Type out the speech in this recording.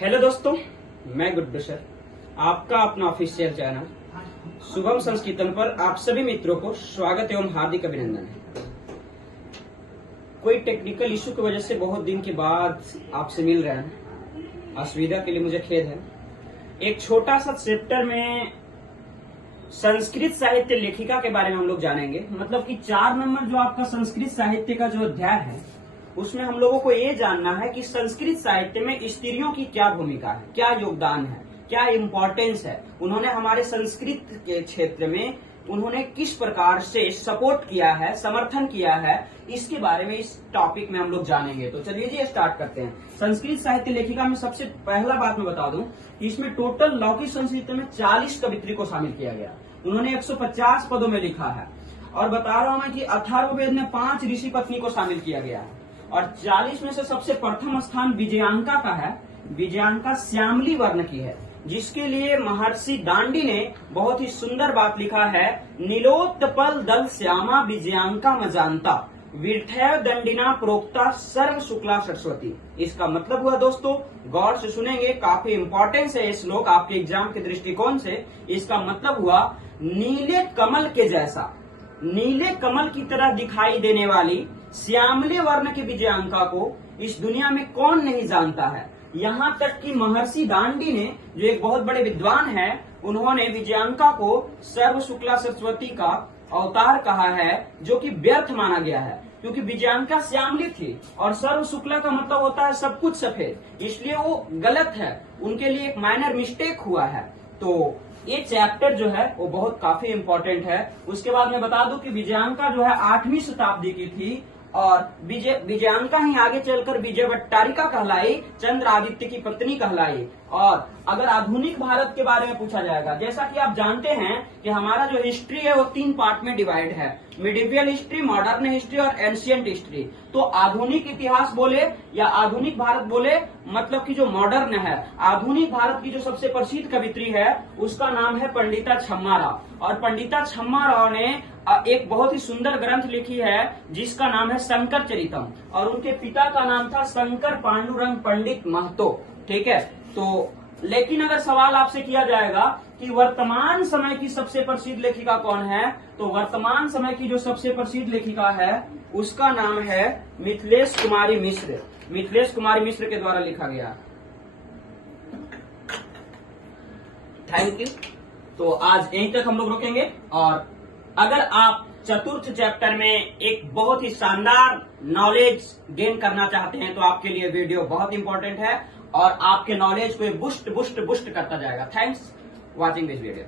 Hello दोस्तों, मैं Guddu sir, आपका अपना ऑफिशियल चैनल शुभम संस्कृतम पर आप सभी मित्रों को स्वागत एवं हार्दिक अभिनंदन है। कोई टेक्निकल इशू की वजह से बहुत दिन के बाद आपसे मिल रहे हैं, असुविधा के लिए मुझे खेद है। एक छोटा सा चैप्टर में संस्कृत साहित्य लेखिका के बारे में हम लोग जानेंगे। मतलब कि 4 नंबर जो आपका संस्कृत साहित्य का जो अध्याय है उसमें हम लोगों को ये जानना है कि संस्कृत साहित्य में स्त्रियों की क्या भूमिका है, क्या योगदान है, क्या इम्पोर्टेंस है, उन्होंने हमारे संस्कृत के क्षेत्र में उन्होंने किस प्रकार से सपोर्ट किया है, समर्थन किया है, इसके बारे में इस टॉपिक में हम लोग जानेंगे। तो चलिए जी स्टार्ट करते हैं। संस्कृत साहित्य लेखिका में सबसे पहला बात मैं बता दूं कि इसमें टोटल लौकिक संस्कृत में 40 कवित्री को शामिल किया गया। उन्होंने 150 पदों में लिखा है और बता रहा हूं मैं कि अथर्ववेद में 5 ऋषि पत्नी को शामिल किया गया है और 40 में से सबसे प्रथम स्थान विजयांका का है। विजयांका श्यामली वर्ण की है, जिसके लिए महर्षि दांडी ने बहुत ही सुंदर बात लिखा है, नीलोत्पल दल श्यामा विजयांका मजानता विर्थैव दंडिना प्रोक्ता सर्व शुक्ला सरस्वती। इसका मतलब हुआ दोस्तों, गौर से सुनेंगे, काफी इंपॉर्टेंस है ये श्लोक आपके एग्जाम के दृष्टिकोण से। इसका मतलब हुआ नीले कमल के जैसा, नीले कमल की तरह दिखाई देने वाली श्यामले वर्ण की विजयांका को इस दुनिया में कौन नहीं जानता है। यहाँ तक कि महर्षि दांडी ने, जो एक बहुत बड़े विद्वान है, उन्होंने विजयांका को सर्व शुक्ला सरस्वती का अवतार कहा है, जो कि व्यर्थ माना गया है, क्योंकि विजयांका श्यामली थी और सर्व शुक्ला का मतलब होता है सब कुछ सफेद, इसलिए वो गलत है, उनके लिए एक माइनर मिस्टेक हुआ है। तो ये चैप्टर जो है वो बहुत काफी इम्पोर्टेंट है। उसके बाद मैं बता दूं कि विजयांका जो है 8वीं शताब्दी की थी और विजयांका ही आगे चलकर विजयवट्टारिका कहलाई, चंद्र आदित्य की पत्नी कहलाई। और अगर आधुनिक भारत के बारे में पूछा जाएगा, जैसा कि आप जानते हैं कि हमारा जो हिस्ट्री है वो 3 पार्ट में डिवाइड है, मिडिवियल हिस्ट्री, मॉडर्न हिस्ट्री और एंशियंट हिस्ट्री। तो आधुनिक इतिहास बोले या आधुनिक भारत बोले, मतलब कि जो मॉडर्न है, आधुनिक भारत की जो सबसे प्रसिद्ध कवित्री है उसका नाम है पंडिता छम्मा राव। और पंडिता छम्मा राव ने एक बहुत ही सुंदर ग्रंथ लिखी है जिसका नाम है शंकर चरितम, और उनके पिता का नाम था शंकर पांडुरंग पंडित महतो। ठीक है, तो लेकिन अगर सवाल आपसे किया जाएगा कि वर्तमान समय की सबसे प्रसिद्ध लेखिका कौन है, तो वर्तमान समय की जो सबसे प्रसिद्ध लेखिका है उसका नाम है मिथिलेश कुमारी मिश्र। मिथिलेश कुमारी मिश्र के द्वारा लिखा गया। Thank you. तो आज यहीं तक हम लोग रुकेंगे, और अगर आप चतुर्थ चैप्टर में एक बहुत ही शानदार नॉलेज गेन करना चाहते हैं तो आपके लिए वीडियो बहुत इंपॉर्टेंट है और आपके नॉलेज को बुस्ट करता जाएगा। Thanks watching this video.